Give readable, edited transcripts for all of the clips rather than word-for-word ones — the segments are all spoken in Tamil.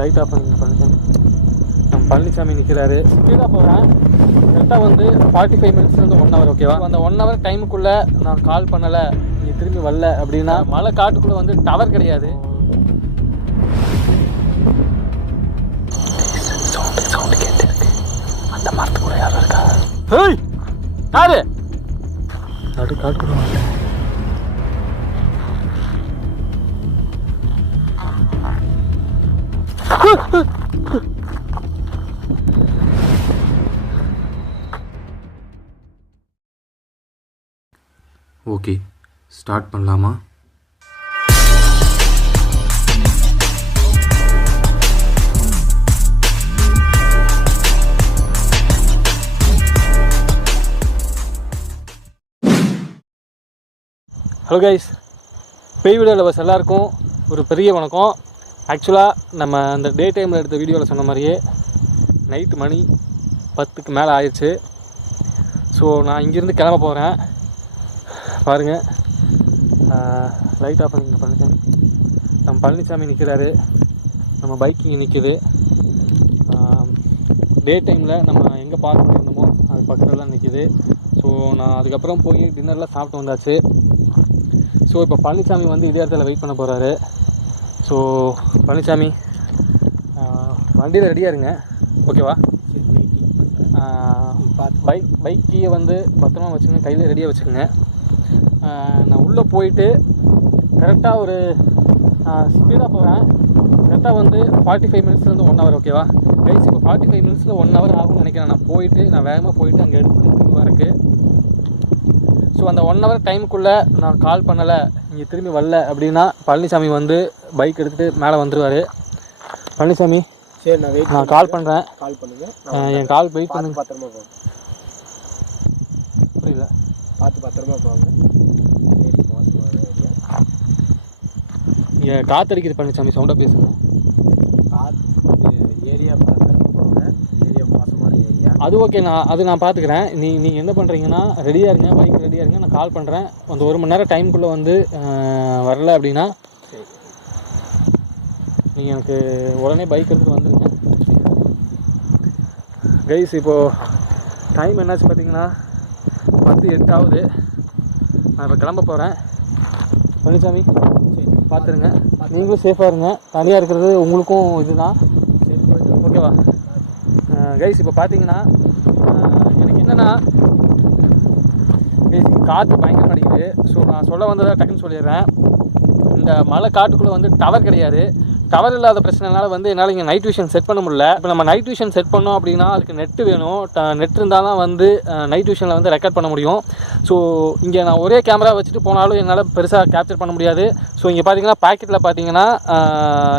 லைட் ஆஃப் பண்ணுங்க பழனிசாமி. நம்ம பழனிசாமி நிற்கிறாரு. ஸ்பீடாக போகிறேன். கரெக்டாக வந்து 45 மினிட்ஸ்லேருந்து 1 ஹவர். ஓகேவா? அந்த 1 ஹவர் டைமுக்குள்ளே நான் கால் பண்ணலை, நீங்கள் திரும்பி வரல அப்படின்னா மலை காட்டுக்குள்ளே வந்து டவர் கிடையாது. சவுண்டு கேட்டு அந்த மரத்துக்குள்ளே யாரும் இருக்கா? ஹேய் யாரு நடு காட்டுக்குள்ள வரல. ஓகே, ஸ்டார்ட் பண்ணலாமா? ஹலோ கைஸ், பேய் வீடியோ லவர்ஸ் எல்லாருக்கும் ஒரு பெரிய வணக்கம். ஆக்சுவலாக நம்ம அந்த டே டைமில் எடுத்த வீடியோவில் சொன்ன மாதிரியே நைட்டு மணி 10க்கு மேலே ஆயிடுச்சு. ஸோ நான் இங்கேருந்து கிளம்ப போகிறேன். பாருங்கள், லைட் ஆஃப் பண்ணிங்க பழனிசாமி. நம்ம பழனிசாமி நிற்கிறாரு, நம்ம பைக் இங்கே நிற்குது. டே டைமில் நம்ம எங்கே பார்க் பண்ணியிருந்தோமோ அது பக்கத்தில் தான் நிற்கிது. ஸோ நான் அதுக்கப்புறம் போய் டின்னர்லாம் சாப்பிட்டு வந்தாச்சு. ஸோ இப்போ பழனிசாமி வந்து இதே இடத்துல வெயிட் பண்ண போகிறாரு. ஸோ பழனிசாமி வண்டியில் ரெடியாக இருங்க, ஓகேவா? பைக் கீயை வந்து பத்திரமா வச்சுக்கோங்க, கையில் ரெடியாக வச்சுக்கோங்க. நான் உள்ளே போயிட்டு கரெக்டாக ஒரு ஸ்பீடாக போகிறேன். கரெக்டாக வந்து 45 மினிட்ஸ்லேருந்து 1 ஹவர். ஓகேவா கைஸ்? இப்போ 45 மினிட்ஸில் 1 ஹவர் ஆகும்னு நினைக்கிறேன். நான் வேகமாக போயிட்டு அங்கே எடுத்துகிட்டு திரும்பி வரக்கு. ஸோ அந்த 1 ஹவர் டைமுக்குள்ளே நான் கால் பண்ணலை, இங்கே திரும்பி வரல அப்படின்னா பழனிசாமி வந்து பைக் எடுத்துகிட்டு மேலே வந்துடுவார். பழனிசாமி சரி, நான் கால் பண்ணுறேன், கால் பண்ணுங்கள். என் கால் வெயிட் பண்ணுங்க. பத்திரமா போங்க. புரியல, பார்த்து பத்திரமா போங்க. சரி, மோசமான ஏரியா. இங்கே காற்றடிக்குது பழனிசாமி, சவுண்டாக பேசுங்க. ஏரியா பத்திரமா போங்க. ஏரியா மோசமான ஏரியா. அது ஓகே, நான் பார்த்துக்கிறேன். நீங்கள் என்ன பண்ணுறீங்கன்னா ரெடியாக இருங்க, பைக் ரெடியாக இருங்க. நான் கால் பண்ணுறேன். அந்த 1 மணி நேரம் டைமுக்குள்ளே வந்து வரல அப்படின்னா நீங்கள் எனக்கு உடனே பைக் எடுத்துகிட்டு வந்துடுங்க. கைஸ், இப்போது டைம் என்னாச்சு பார்த்தீங்கன்னா 10:08 ஆகுது. நான் இப்போ கிளம்ப போகிறேன். பழனிசாமி பார்த்துருங்க, நீங்களும் சேஃபாக இருங்க. தனியாக இருக்கிறது உங்களுக்கும் இதுதான், ஓகேவா? கைஸ், இப்போ பார்த்தீங்கன்னா எனக்கு என்னென்னா காற்று பயங்கரம் அடிக்குது. ஸோ நான் சொல்ல வந்ததை டக்குன்னு சொல்லிடுறேன். இந்த மலை காட்டுக்குள்ளே வந்து டவர் கிடையாது. டவர் இல்லாத பிரச்சனைனால வந்து என்னால் இங்கே நைட் விஷன் செட் பண்ண முடியல. இப்போ நம்ம நைட் விஷன் செட் பண்ணோம் அப்படின்னா அதுக்கு நெட்டு வேணும். நெட் இருந்தால் தான் வந்து நைட் விஷனில் வந்து ரெக்கார்ட் பண்ண முடியும். ஸோ இங்கே நான் ஒரே கேமரா வச்சுட்டு போனாலும் என்னால் பெருசாக கேப்சர் பண்ண முடியாது. ஸோ இங்கே பார்த்தீங்கன்னா பாக்கெட்டில் பார்த்தீங்கன்னா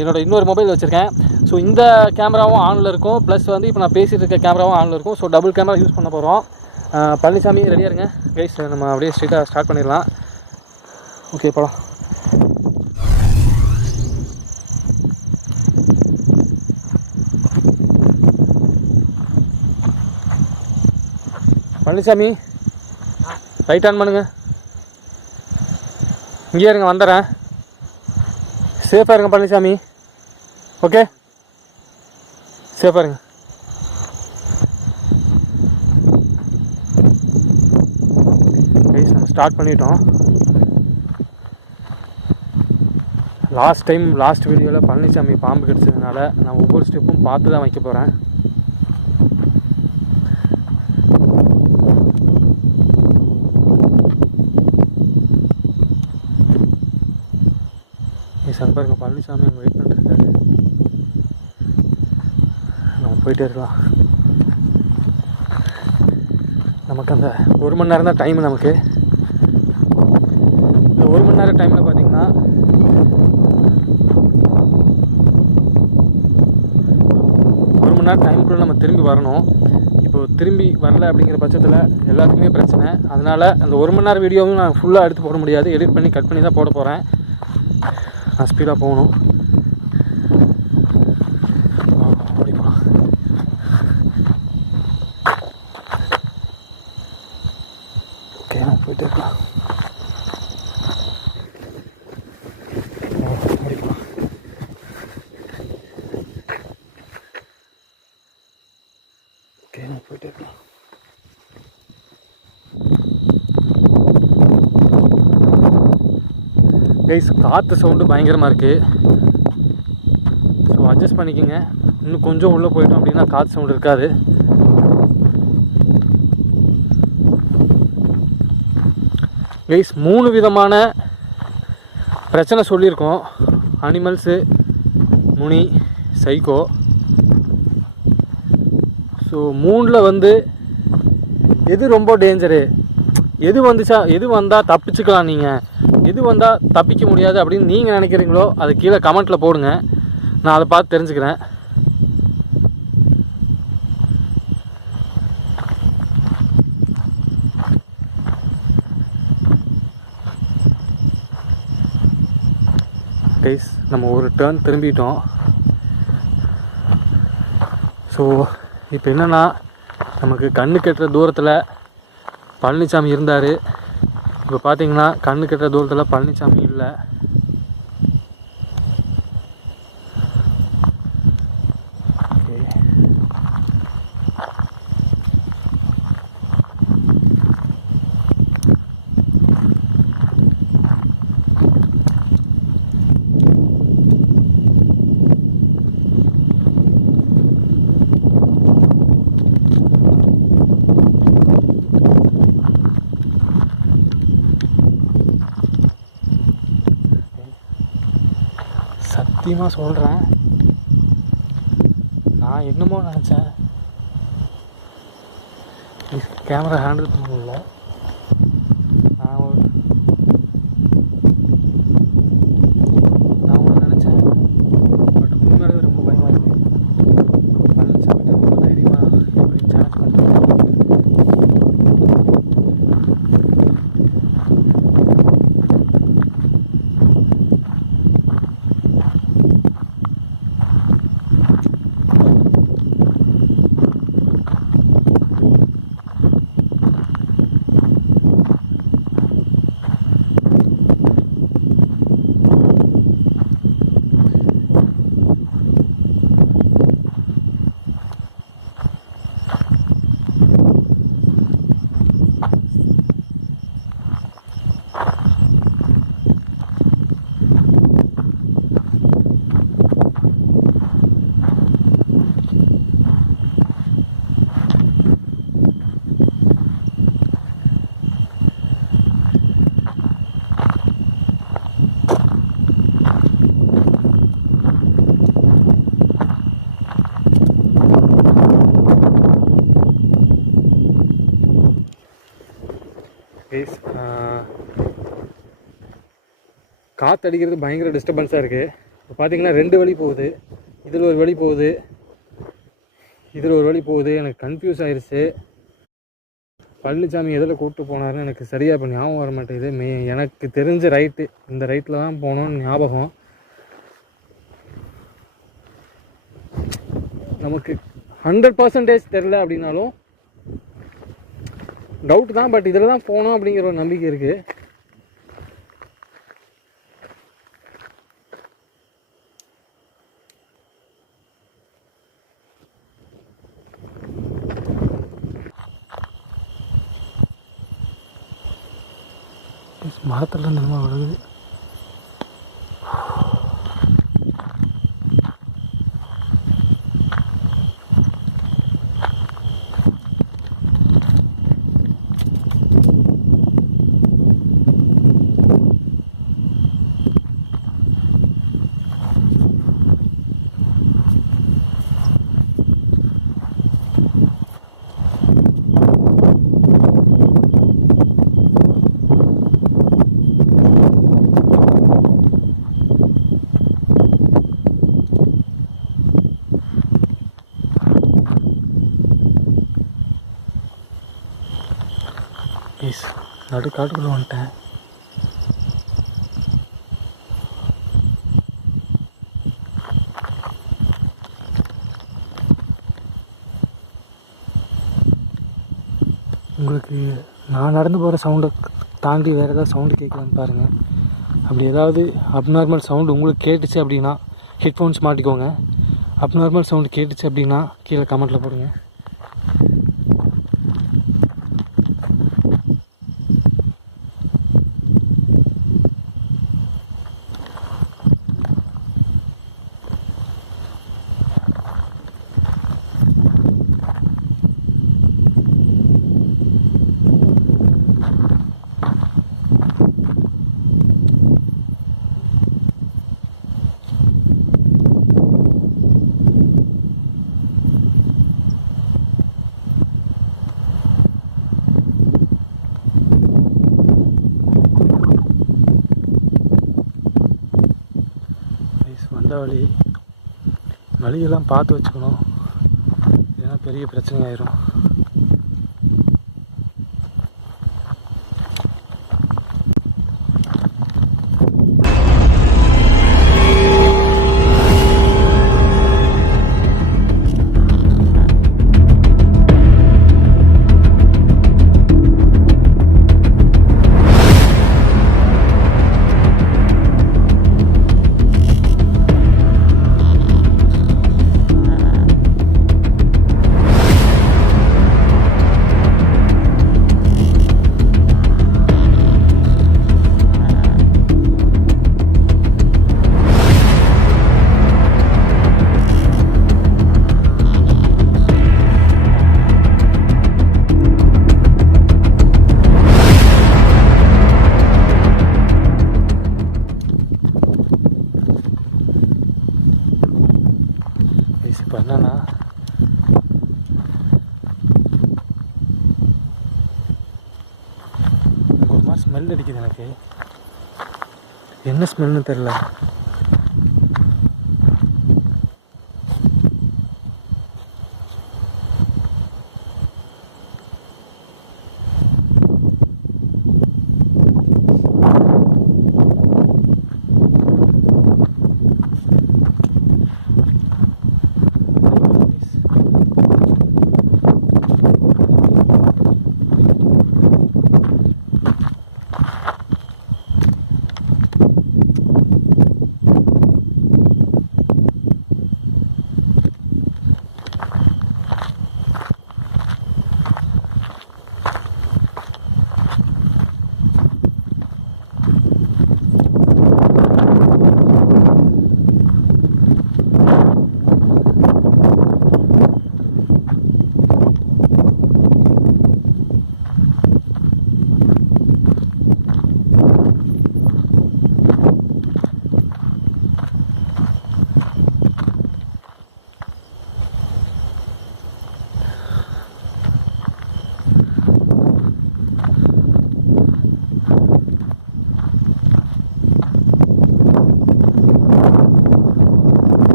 என்னோடய இன்னொரு மொபைல் வச்சுருக்கேன். ஸோ இந்த கேமராவும் ஆனில் இருக்கும், ப்ளஸ் வந்து இப்போ நான் பேசிகிட்டு இருக்க கேமராவும் ஆனில் இருக்கும். ஸோ டபுள் கேமரா யூஸ் பண்ண போகிறோம். பழனிசாமி ரெடியாக இருங்க கைஸ், நம்ம அப்படியே ஸ்ட்ரெயிட்டாக ஸ்டார்ட் பண்ணிடலாம். ஓகே, போகலாம். பழனிசாமி லைட் ஆன் பண்ணுங்க. இங்கே இருங்க, வந்துடுறேன். சேஃபாக இருங்க பழனிசாமி, ஓகே? சேஃபாக இருங்க. கைஸ், நம்ம ஸ்டார்ட் பண்ணிட்டோம். லாஸ்ட் வீடியோவில் பழனிசாமி பாம்பு கிடச்சதுனால நான் ஒவ்வொரு ஸ்டெப்பும் பார்த்து தான் வைக்க போகிறேன். சார் பாருங்க, பழனிசாமி அங்கே வெயிட் பண்ணிருக்காரு. நம்ம போயிட்டே இருக்கலாம். நமக்கு அந்த 1 மணி நேரம் தான் டைம். நமக்கு இந்த 1 மணி நேரம் டைமில் பார்த்தீங்கன்னா டைமுக்குள்ளே நம்ம திரும்பி வரணும். இப்போது திரும்பி வரல அப்படிங்கிற பட்சத்தில் எல்லாத்துக்குமே பிரச்சனை. அதனால் அந்த 1 மணி நேரம் வீடியோவும் நான் ஃபுல்லாக எடுத்து போட முடியாது. எடிட் பண்ணி கட் பண்ணி தான் போட போகிறேன். நான் ஸ்பீடாக போகணும். ஓகே, நான் போயிட்டு இருக்கலாம். கைஸ் காற்று சவுண்டு பயங்கரமாக இருக்குது. ஸோ அட்ஜஸ்ட் பண்ணிக்கோங்க. இன்னும் கொஞ்சம் உள்ளே போயிட்டோம் அப்படின்னா காற்று சவுண்டு இருக்காது. கைஸ் 3 விதமான பிரச்சனை சொல்லியிருக்கோம். அனிமல்ஸு, முனி, சைக்கோ. ஸோ 3ல் வந்து எது ரொம்ப டேஞ்சரு, எது வந்தால் தப்பிச்சுக்கலாம், நீங்கள் எது வந்தால் தப்பிக்க முடியாது அப்படின்னு நீங்கள் நினைக்கிறீங்களோ அது கீழே கமெண்ட்டில் போடுங்க. நான் அதை பார்த்து தெரிஞ்சுக்கிறேன். கைஸ் நம்ம ஒரு டர்ன் திரும்பிட்டோம். ஸோ இப்போ என்னென்னா நமக்கு கண்ணு கட்டுற தூரத்தில் பழனிசாமி இருந்தார். இப்போ பார்த்தீங்கன்னா கண்ணு கட்டுற தூரத்தில் பழனிசாமி இல்லை. சத்தியமாக சொல்கிறேன், நான் என்னமோ நினச்சேன். கேமரா ஹேண்டில் பண்ண முடியல. நான் ஒன்று நினச்சேன். பட் உண்மையாகவே ரொம்ப பயமாக இருக்குது. பழனிசாமி ரொம்ப தைரியமாக எப்படி சேலஞ்ச் பண்ணுறேன். காற்று அடிக்கிறது பயங்கர டிஸ்டர்பன்ஸாக இருக்குது. இப்போ பார்த்தீங்கன்னா 2 வழி போகுது. இதில் ஒரு வழி போகுது, இதில் ஒரு வழி போகுது. எனக்கு கன்ஃபியூஸ் ஆயிடுச்சு. பழனிசாமி எதில் கூப்பிட்டு போனாருன்னு எனக்கு சரியாக இப்போ ஞாபகம் வர மாட்டேங்குது. எனக்கு தெரிஞ்ச ரைட்டு இந்த ரைட்டில் தான் போனோன்னு ஞாபகம். நமக்கு 100% தெரில அப்படின்னாலும் டவுட் தான். பட் இதில் தான் போனோம் அப்படிங்கிற ஒரு நம்பிக்கை இருக்குது. மரத்தில் நிலமா விழுகுது. ப்ளீஸ் நடு காட்டுக்குள்ளே வந்துட்டேன். உங்களுக்கு நான் நடந்து போகிற சவுண்டை தாண்டி வேறு ஏதாவது சவுண்டு கேட்கலான்னு பாருங்கள். அப்படி ஏதாவது அப்நார்மல் சவுண்டு உங்களுக்கு கேட்டுச்சு அப்படின்னா ஹெட்ஃபோன்ஸ் மாட்டிக்கோங்க. அப்நார்மல் சவுண்டு கேட்டுச்சு அப்படின்னா கீழே கமெண்ட்டில் போடுங்க. வந்த வழியெல்லாம் பார்த்து வச்சுக்கணும், ஏன்னா பெரிய பிரச்சனை ஆயிரும். இப்போ என்னன்னா ஒரு மாதிரி ஸ்மெல் அடிக்குது எனக்கு, என்ன ஸ்மெல்னு தெரில.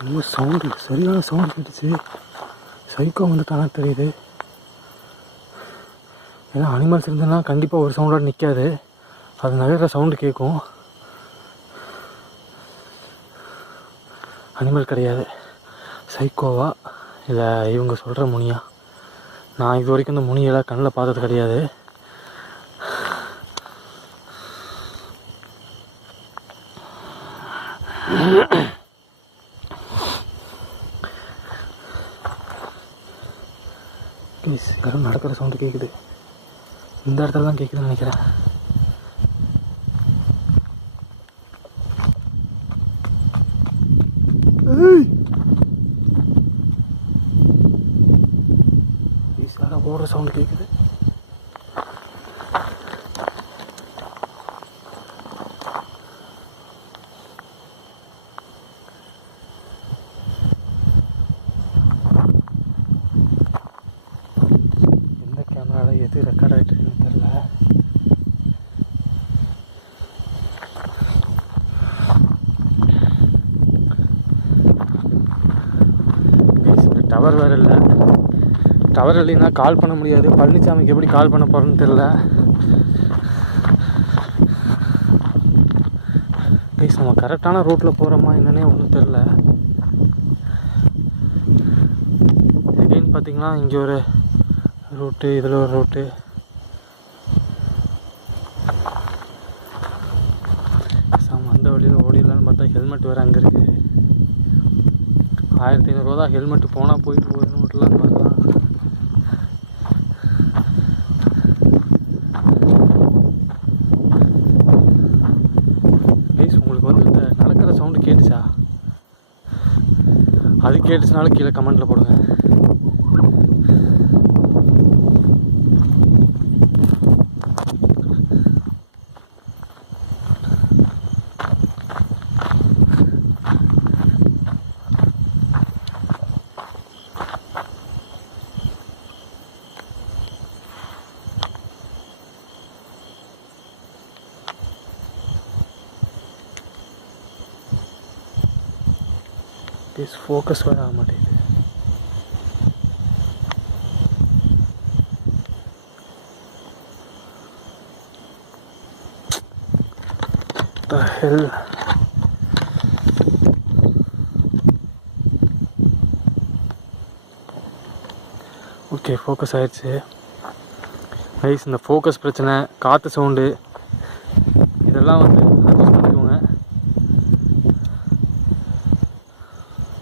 இன்னும் சவுண்டு, சரியான சவுண்டு கேட்டுச்சு. சைக்கோ வந்துட்டானா தெரியுது. ஏன்னா அனிமல்ஸ் இருந்ததுன்னா கண்டிப்பாக ஒரு சவுண்டோடு நிற்காது, அது நிறைய சவுண்டு கேட்கும். அனிமல் கிடையாது, சைக்கோவா இல்லை இவங்க சொல்கிற முனியா? நான் இது வரைக்கும் இந்த முனியெல்லாம் கண்ணில் பார்த்தது கிடையாது. யாரும் நடக்கிற சவுண்டு கேட்குது, இந்த இடத்துல தான் கேட்குதுன்னு நினைக்கிறேன். ஓடுற சவுண்டு கேட்குது. எந்த கேமராவில் எது ரெக்கார்ட் ஆகிட்டு இருக்குன்னு தெரியல. டவர் வேறு இல்லை, டவர் இல்லைன்னா கால் பண்ண முடியாது. பழனிசாமிக்கு எப்படி கால் பண்ண போகிறேன்னு தெரில. ப்ளீஸ் நம்ம கரெக்டான ரூட்டில் போகிறோமா என்னன்னே ஒன்றும் தெரில. பார்த்திங்கன்னா இங்கே ஒரு ரூட்டு, இதில் ஒரு ரூட்டு. அந்த வழியில் ஓடிடலான்னு பார்த்தா ஹெல்மெட் வேறு அங்கே இருக்குது. 1500 தான் ஹெல்மெட்டு, போனால் போயிட்டு போயின்னு விட்டுலான்னு பார்க்கலாம். ப்ளீஸ் உங்களுக்கு வந்து இந்த நடக்கிற சவுண்டு கேட்டுச்சா? அது கேட்டுச்சுனாலும் கீழே கமெண்ட்டில் போடுங்க. ப்ளீஸ் ஃபோக்கஸ் வர ஆக மாட்டேங்குது. The hell? ஓகே, ஃபோக்கஸ் ஆயிடுச்சு. கைஸ், இந்த ஃபோக்கஸ் பிரச்சனை, காற்று சவுண்டு, இதெல்லாம் வந்து அட்ஜஸ்ட் பண்ணிக்கோங்க.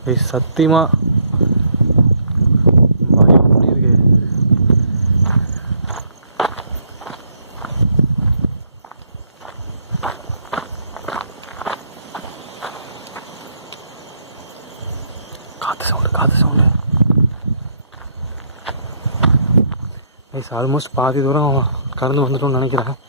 கைஸ், சத்தியமாக பயம் அப்படி இருக்கு. காற்று சவுண்டு கைஸ், ஆல்மோஸ்ட் பாதி தூரம் கடந்து வந்துட்டோம்னு நினைக்கிறேன்.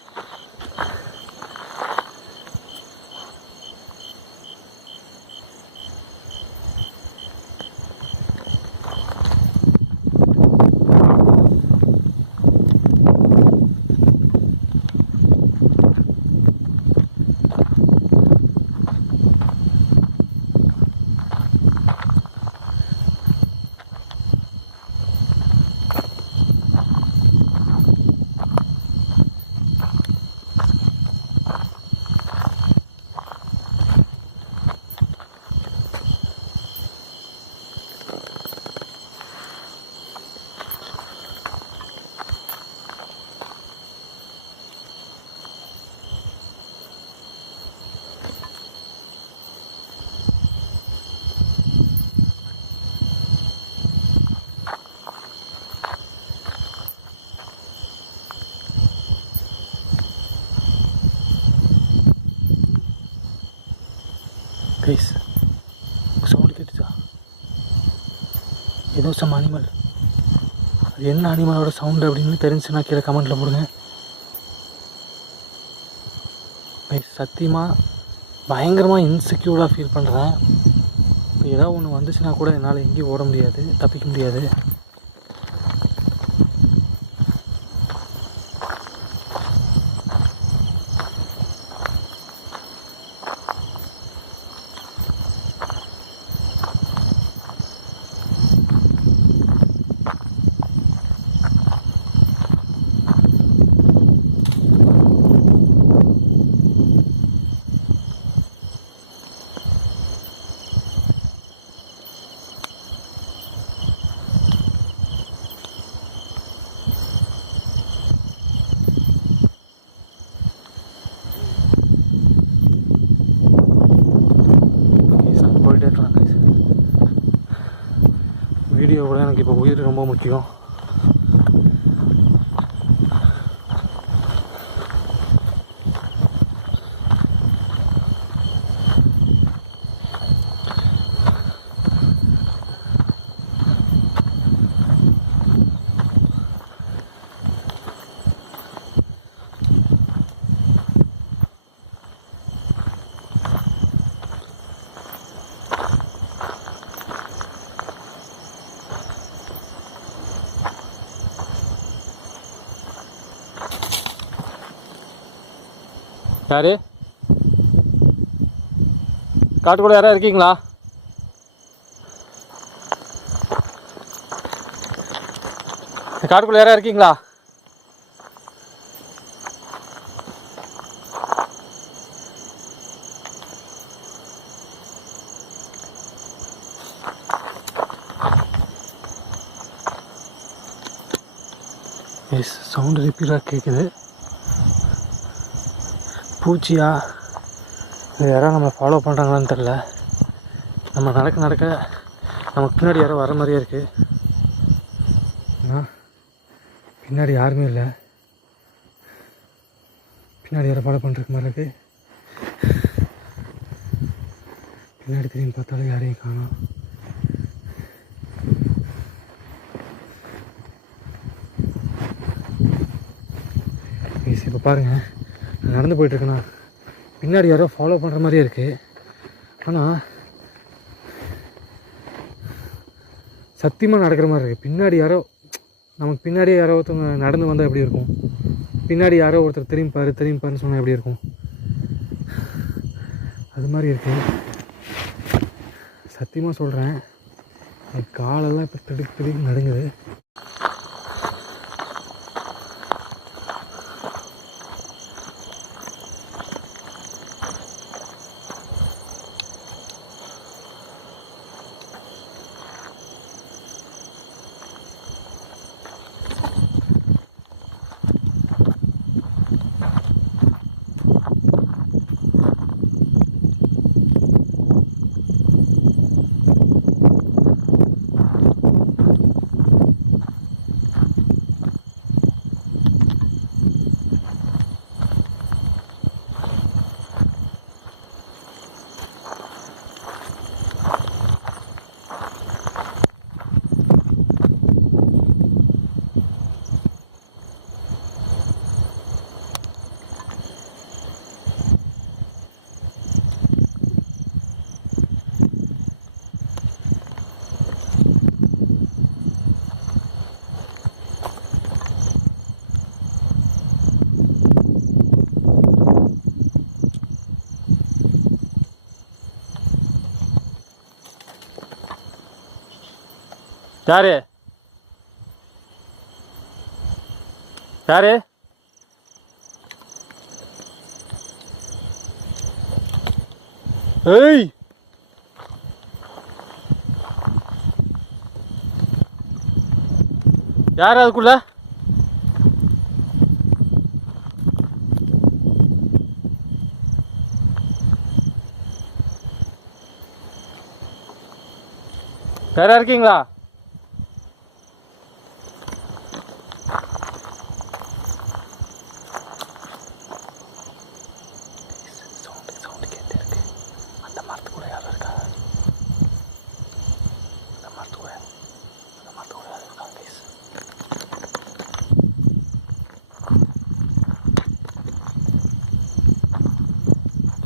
கைஸ், சவுண்டு கேட்டுச்சா? ஏதோ சம் அனிமல். அது என்ன அனிமலோட சவுண்டு அப்படின்னு தெரிஞ்சுன்னா கீழே கமெண்ட்டில் போடுங்க. கைஸ், சத்தியமாக பயங்கரமாக இன்செக்யூர்டாக ஃபீல் பண்ணுறேன். இப்போ ஏதாவது ஒன்று வந்துச்சுன்னா கூட என்னால் எங்கேயும் ஓட முடியாது, தப்பிக்க முடியாது. வீடியோ கூட எனக்கு இப்போ உயிர் ரொம்ப முக்கியம். யாரு காட்டுக்குள்ள யாராவது இருக்கீங்களா? காட்டுக்குள்ள யாராவது இருக்கீங்களா? எஸ் சவுண்டு ரிப்பீட்டாக கேட்குது. பூச்சியா இது யாராவது நம்மளை ஃபாலோ பண்ணுறாங்களான்னு தெரில. நம்ம நடக்க நமக்கு பின்னாடி யாரோ வர மாதிரியே இருக்குது. ஆனால் பின்னாடி யாருமே இல்லை. பின்னாடி யாரோ ஃபாலோ பண்ணுறதுக்கு மாதிரி இருக்குது. பின்னாடி திரும்பி பார்த்தாலும் யாரையும் காணோம். இப்போ பாருங்கள், நான் நடந்து போயிட்டுருக்கேண்ணா, பின்னாடி யாரோ ஃபாலோ பண்ணுற மாதிரியே இருக்குது. ஆனால் சத்தியமாக நடக்கிற மாதிரி இருக்குது. பின்னாடி யாரோ நமக்கு பின்னாடியே யாரோ ஒருத்தவங்க நடந்து வந்தால் எப்படி இருக்கும்? பின்னாடி யாரோ ஒருத்தர் திரும்பி பாருன்னு சொன்னால் எப்படி இருக்கும்? அது மாதிரி இருக்குது. சத்தியமாக சொல்கிறேன், காலெல்லாம் இப்போ திடுக்கு நடுங்குது. யாரு யாரு ஏய் யார் அதுக்குள்ள? யாரா இருக்கீங்களா?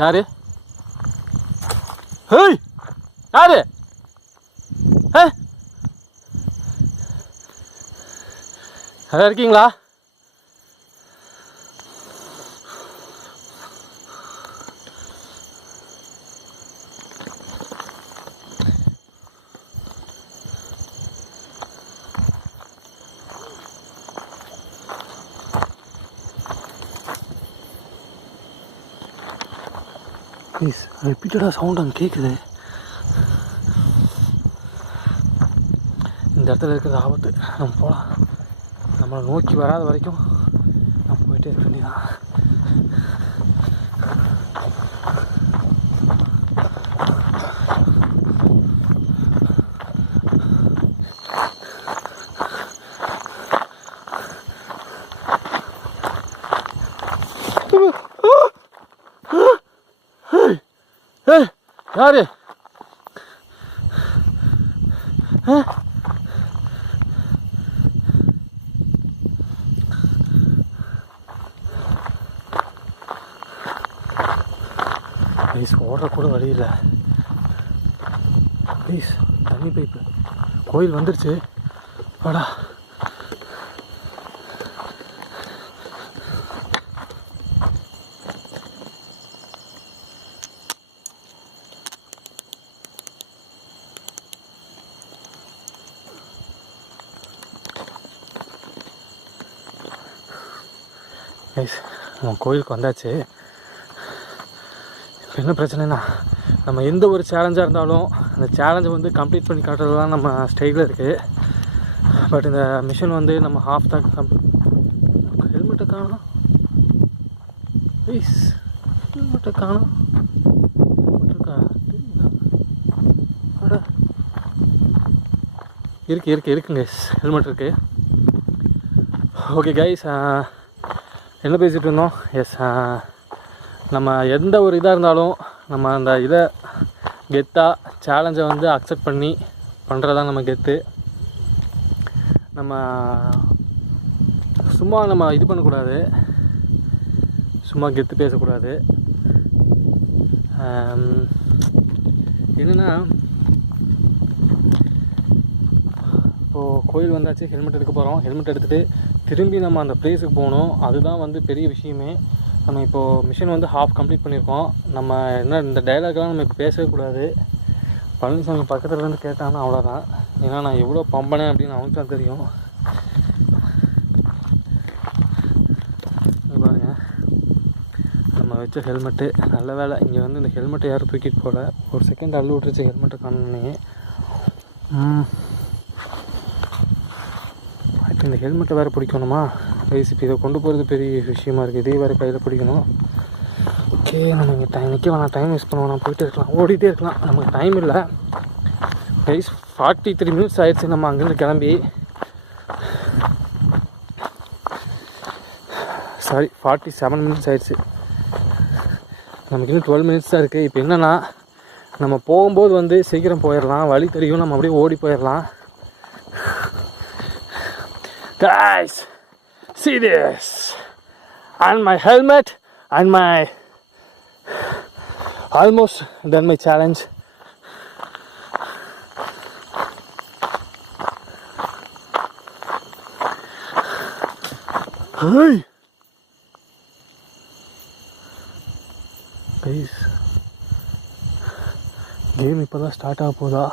யாரு? ஹேய் யாரு? யாரா இருக்கீங்களா? ப்ளீஸ் ரிப்பீட்டடாக சவுண்ட் அங்கே கேட்குது. இந்த இடத்துல இருக்கிறது ஆபத்து. நம்ம போகலாம். நம்மளை நோக்கி வராத வரைக்கும் நம்ம போயிட்டே இருக்க வேண்டியதான். யாரு? ப்ளீஸ் ஓடுற கூட வழி இல்லை. ப்ளீஸ் தண்ணி பைப்பு. கோயில் வந்துருச்சு. வாடா. நம்ம கோயிலுக்கு வந்தாச்சு. இப்போ என்ன பிரச்சனைனா, நம்ம எந்த ஒரு சேலஞ்சாக இருந்தாலும் அந்த சேலஞ்சை வந்து கம்ப்ளீட் பண்ணி காட்டுறது தான் நம்ம ஸ்டைலில் இருக்குது. பட் இந்த மிஷன் வந்து நம்ம ஹாஃப் தான் கம்ப்ளீட் காணோம் ப்ளீஸ். ஹெல்மெட்டை காணோம். இருக்கா? அட இருக்குங்க ஹெல்மெட் இருக்குது. ஓகே கைஸ், என்ன பேசிகிட்டு இருந்தோம்? எஸ், நம்ம எந்த ஒரு இதாக இருந்தாலும் நம்ம அந்த இதை கெத்தாக சேலஞ்சை வந்து அக்செப்ட் பண்ணி பண்ணுறதான் நம்ம கெத்து. நம்ம சும்மா நம்ம இது பண்ணக்கூடாது, சும்மா கெத்து பேசக்கூடாது. என்னென்னா, இப்போது கோயில் வந்தாச்சு, ஹெல்மெட் எடுக்க போகிறோம். ஹெல்மெட் எடுத்துகிட்டு திரும்பி நம்ம அந்த பிளேஸுக்கு போகணும். அதுதான் வந்து பெரிய விஷயமே. நம்ம இப்போது மிஷன் வந்து ஹாஃப் கம்ப்ளீட் பண்ணியிருக்கோம். நம்ம என்ன இந்த டைலாக்லாம் நம்ம இப்போ பேசவே கூடாது. பழனிசாமி பக்கத்தில் இருந்து கேட்டாங்கன்னா அவ்வளோதான். ஏன்னா நான் எவ்வளோ பம்பனேன் அப்படின்னு அவனுக்கு தான் தெரியும். பாருங்க, நம்ம வச்ச ஹெல்மெட்டு நல்ல வேலை. இங்கே வந்து இந்த ஹெல்மெட்டை யாரும் தூக்கிட்டு போகல. ஒரு செகண்ட் அள்ளு விட்டுருச்சு ஹெல்மெட்டை காணோன்னே. இப்போ இந்த ஹெல்மெட்டை வேறு பிடிக்கணுமா ரைஸ்? இப்போ இதை கொண்டு போகிறது பெரிய விஷயமா இருக்குது. இதே வேறு கையில் பிடிக்கணும். ஓகே, நம்ம இங்கே நிற்க வேணாம், டைம் வேஸ்ட் பண்ண வேணாம், போயிட்டே இருக்கலாம், ஓடிட்டே இருக்கலாம். நமக்கு டைம் இல்லை ரைஸ். 43 மினிட்ஸ் ஆயிடுச்சு நம்ம அங்கேருந்து கிளம்பி. சாரி, 47 மினிட்ஸ் ஆயிடுச்சு. நமக்கு இன்னும் 12 மினிட்ஸ் தான் இருக்குது. இப்போ என்னென்னா, நம்ம போகும்போது வந்து சீக்கிரம் போயிடலாம், வழி தெரியும், நம்ம அப்படியே ஓடி போயிடலாம். Guys, see this, and my helmet and my almost done my challenge. Hey guys, game இப்போதான் ஸ்டார்ட் ஆக போதா?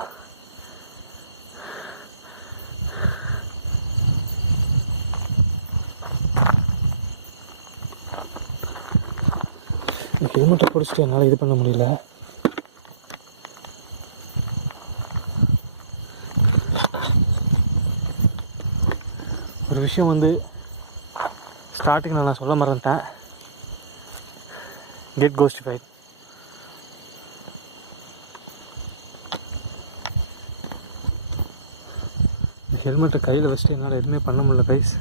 ஹெல்மெட்டை பிடிச்சிட்டு என்னால் இது பண்ண முடியல. ஒரு விஷயம் வந்து ஸ்டார்டிங்கில் நான் சொல்ல மறந்துட்டேன். Get ghostified. ஹெல்மெட்டை கையில் வச்சுட்டு என்னால் எதுவுமே பண்ண முடியல guys.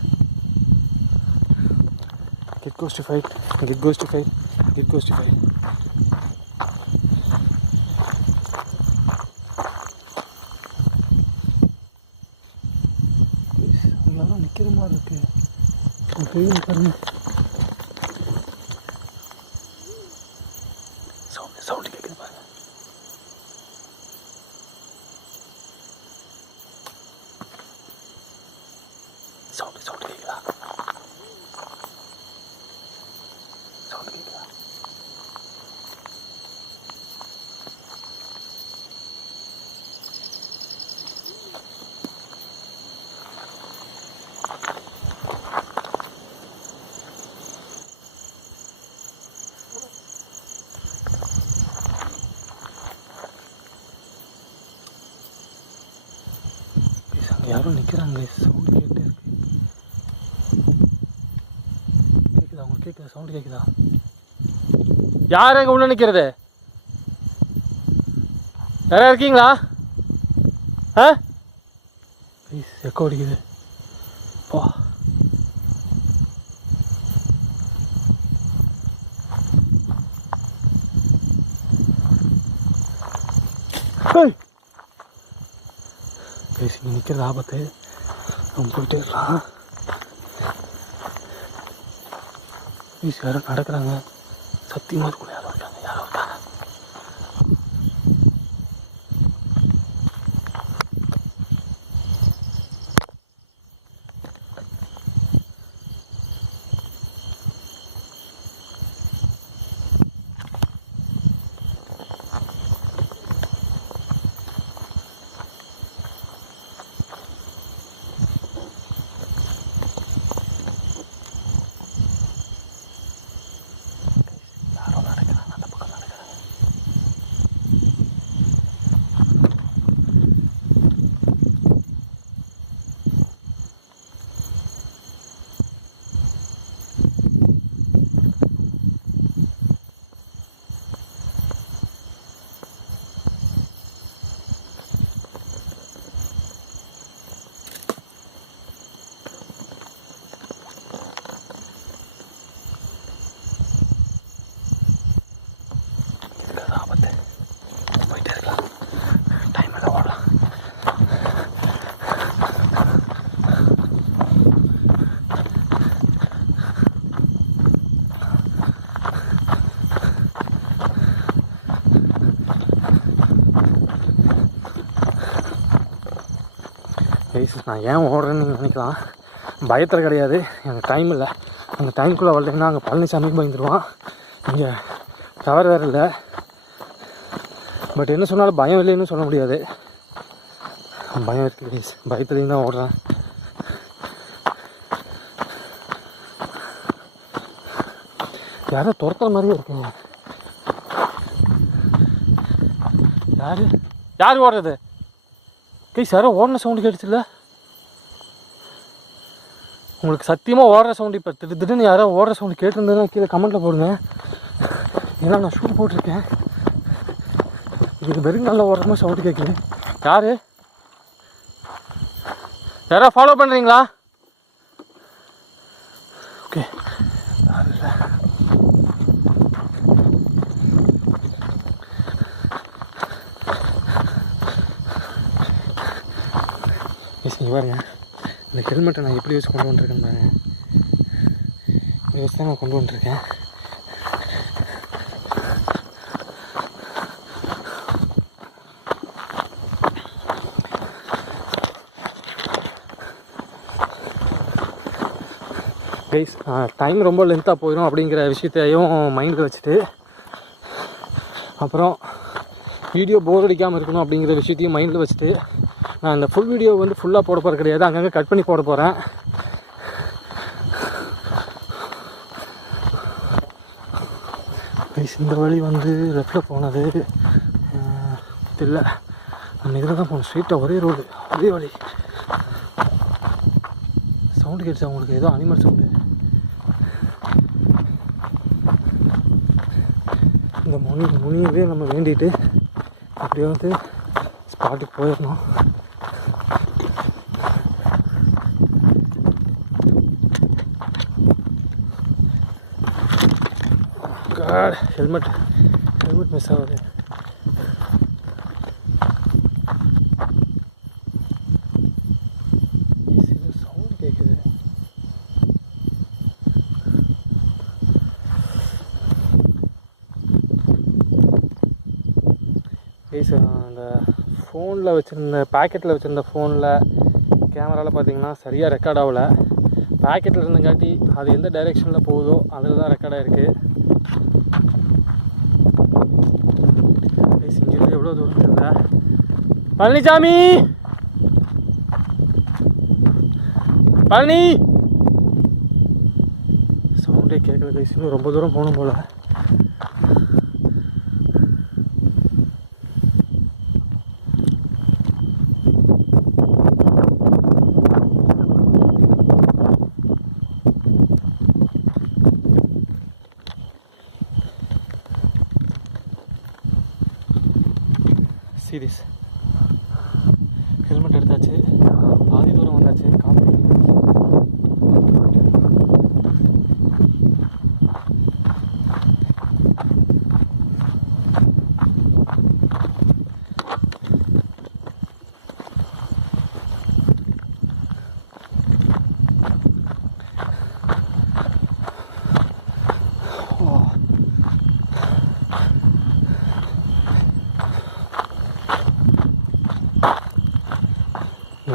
Get ghostified, get ghostified, get ghostified. யாரும் நிற்கிற மாதிரி இருக்கு. பாருங்க, சவுண்டு கேட்குது பாருங்க. சவுண்டு கேட்குதா? சவுண்டு கேட்குதா? யாரும் நிற்கிறாங்களே, சவுண்டு கேட்டே இருக்கு. கேட்குதா? உங்களுக்கு கேட்குதா? சவுண்டு கேட்குதா? யார் எங்கே உள்ள நிற்கிறது? யாரா இருக்கீங்களா? ஆ ப்ளீஸ், எக்கோ அடிக்குது. போ. ப்ளீஸ், இங்கே நிற்கிறது ஆபத்து. அவங்க போயிட்டே இருக்கலாம். ப்ளீஸ், யாரும் நடக்கிறாங்க. சத்தியமாக இருக்கும், யாரும் இருக்காங்க, யாரும் இருக்காங்க. யாரும் நடக்கிறாங்க. கைஸ் நான் ஏன் ஓடுறேன்னு நீங்கள் நினைக்கலாம், பயத்தில் கிடையாது, எனக்கு டைம் இல்லை. அந்த டைமுக்குள்ளே வரலைன்னா அங்கே பழனிசாமி பயந்துருவான். இங்கே டவர் வேறு இல்லை. பட் என்ன சொன்னாலும் பயம் இல்லைன்னு சொல்ல முடியாது, பயம் இருக்குது கைஸ். பயத்துலேயும் தான் ஓடுறேன். யாரோ துரத்துற மாதிரியே இருக்குங்க. யார் ஓடுறது கைஸ்? யாரோ ஓடின சவுண்டு கேட்டுச்சுல்ல உங்களுக்கு? சத்தியமாக ஓடுற சவுண்டு இப்போ திடீர்னு யாரோ ஓடுற சவுண்டு கேட்டுருந்ததுன்னா கீழே கமெண்ட்டில் போடுங்க. ஏன்னா நான் ஷூட் போட்டிருக்கேன். இது வெறும் நல்லா ஓடுற மாதிரி சவுண்டு கேட்குது. யாரோ ஃபாலோ பண்ணுறீங்களா? ஓகே பாருங்க, இந்த ஹெல்மெட்டை நான் எப்படி யூஸ் கொண்டு வந்துருக்கேன் பாருங்க. இதை வச்சு தான் நான் கொண்டு வந்துருக்கேன். கைஸ் டைம் ரொம்ப லென்த்தாக போயிடும் அப்படிங்கிற விஷயத்தையும் மைண்டில் வச்சுட்டு, அப்புறம் வீடியோ போர் அடிக்காமல் இருக்கணும் அப்படிங்கிற விஷயத்தையும் மைண்டில் வச்சுட்டு, நான் இந்த ஃபுல் வீடியோ வந்து ஃபுல்லாக போட போகிறது கிடையாது, அங்கங்கே கட் பண்ணி போட போகிறேன். இந்த வழி வந்து லெஃப்டில் போனது இல்லை, நம்ம இதில் தான் போகணும். ஸ்ட்ரீட்டாக ஒரே ரோடு, ஒரே வழி. சவுண்டு கேட்டுச்சா உங்களுக்கு? ஏதோ அனிமல் சவுண்டு. இந்த முனியவே நம்ம வேண்டிட்டு அப்படியே வந்து ஸ்பாட்டுக்கு போயிடணும். ஹெல்மெட் மிஸ் ஆகுது. சவுண்ட் கேட்குது. அந்த ஃபோனில் வச்சுருந்த பேக்கெட்டில் வச்சுருந்த ஃபோனில் கேமராவில் பார்த்தீங்கன்னா சரியாக ரெக்கார்ட் ஆகலை. பேக்கெட்டில் இருந்தங்காட்டி அது எந்த டைரெக்ஷனில் போகுதோ அதில் தான் ரெக்கார்டாக இருக்குது. இங்கிருந்து எவ்வளோ தூரம் தெரியல. பழனிசாமி, பழனி சவுண்டே கேட்கல கைஸ். இன்னும் ரொம்ப தூரம் போகணும் போல். சீரியஸ் ஹெல்மெட் எடுத்தாச்சு, பாதி தூரம் வந்தாச்சு. காப்பி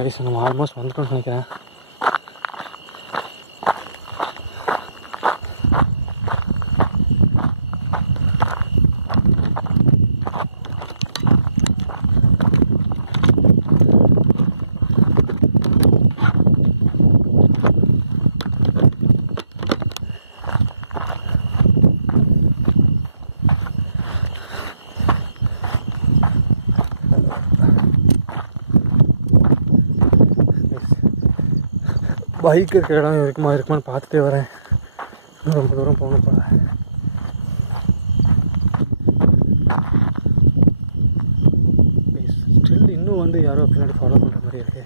கைஸ் நம்ம ஆல்மோஸ்ட் வந்துட்டோம்னு நினைக்கிறேன். பைக் இருக்கிற இடம் இருக்குமான்னு பார்த்துட்டே வரேன். இன்னும் ரொம்ப தூரம் போகணும் போல. ஸ்டில் இன்னும் வந்து யாரோ பின்னாடி ஃபாலோ பண்ணுற மாதிரி இருக்கு.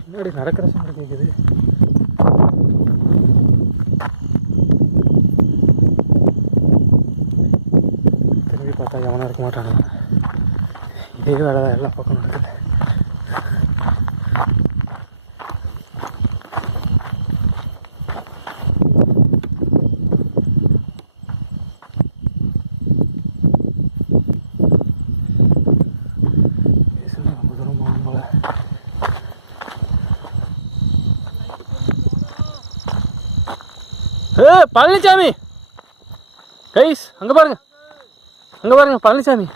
பின்னாடி நடக்கிற சவுண்ட் கேட்குது. பார்த்தா எவனாக இருக்க மாட்டானுங்க. இதே வேலை தான் எல்லா பக்கம் நடக்குது. பழனிசாமி கைஸ் அங்கே பாருங்க, அங்கே பாருங்க பழனிசாமி.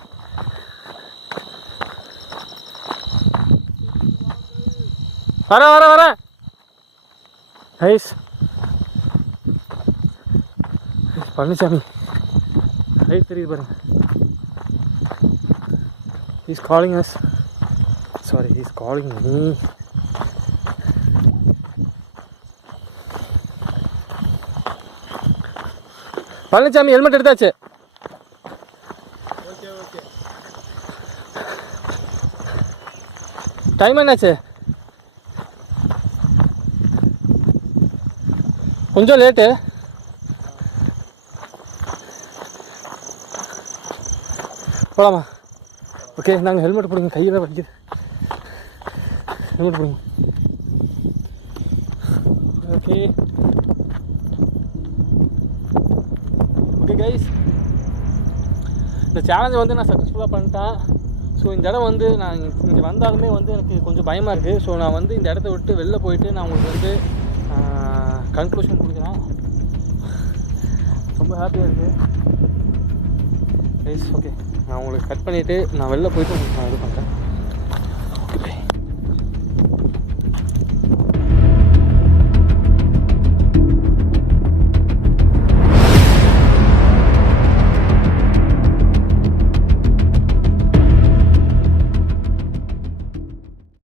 வரேன் கைஸ். பழனிசாமி ரைட் தெரியுது பாருங்க. He's calling us. Sorry, he's calling me. Palaniswami helmet எடுத்தாச்சு. டைம் என்னாச்சு? கொஞ்சம் லேட்டு. போகலாமா? ஓகே, நாங்கள் ஹெல்மெட் போடுங்க, கையில் வலிக்குது. ஹெல்மெட் போடுங்க. ஓகே ஓகே கைஸ், இந்த சேலஞ்சை வந்து நான் சக்ஸஸ்ஃபுல்லாக பண்ணிட்டேன். ஸோ இந்த இடம் வந்து நான் இங்கே வந்தாலுமே வந்து எனக்கு கொஞ்சம் பயமாக இருக்குது. ஸோ நான் வந்து இந்த இடத்த விட்டு வெளில போயிட்டு நான் உங்களுக்கு வந்து கன்க்ளூஷன் கொடுக்குறேன். ரொம்ப ஹாப்பியாக இருக்குது கைஸ். ஓகே, நான் உங்களுக்கு கட் பண்ணிவிட்டு நான் வெளில போயிட்டு உங்களுக்கு நான் இது பண்ணுறேன்.